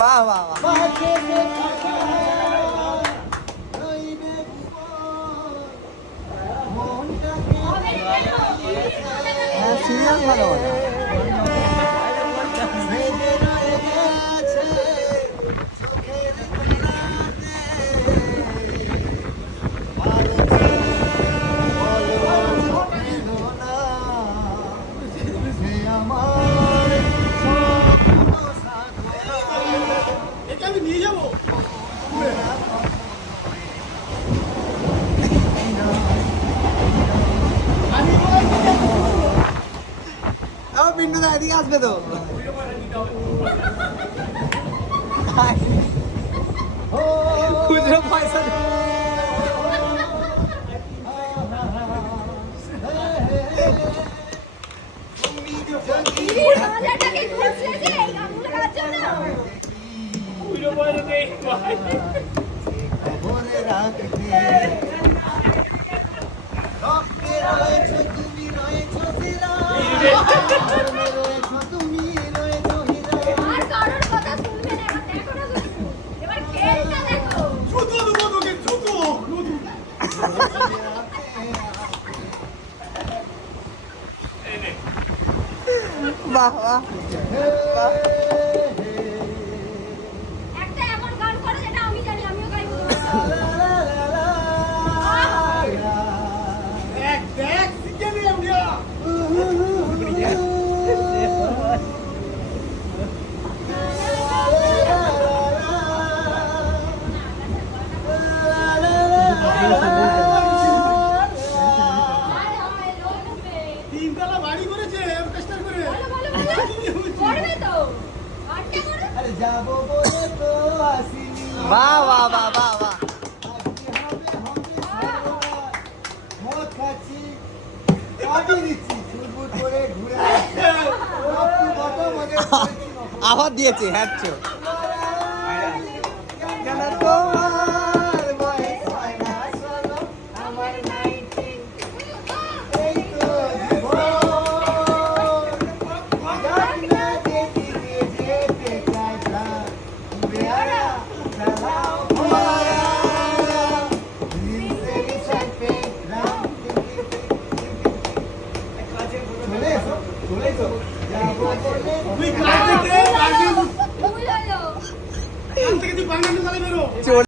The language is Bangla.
বাহ বাহ বাহ সিরিয়াল ভালো আমি নিয়ে যাবো। আমার পিন্টু দা এদিকে আসবে তো খুচরো পয়সা বাহ বাহ বাহ একটা এমন গান করে যেটা আমি জানি, আমিও গাইবো। দেখ শিখে নিয়ে আমরা তিনতলা বাড়ি করেছে অর্কেস্ট্রা করে। বলো, বলো, বলো। করবে তো। গানটা করো। যাবো বলে তো আসিনি বাহ বাহ বাহ বাহ বাহ মদ খাচ্ছি কাটি দিচ্ছি ফুটফুট করে ঘুরে আবার দিয়েছে হ্যাঁ কেন তোমার বয়স হয় না ষোলো, আমার 19 এই তো জীবন যাক না যেদিকে যেতে চাইতাম বেয়ারা চালাও ফোয়ারা জিন্সের শার্টে রাম চলে তো যাবো বলে তুই কাল থেকে ভুল হলো। কাল থেকে তুই বাংলা বেরো।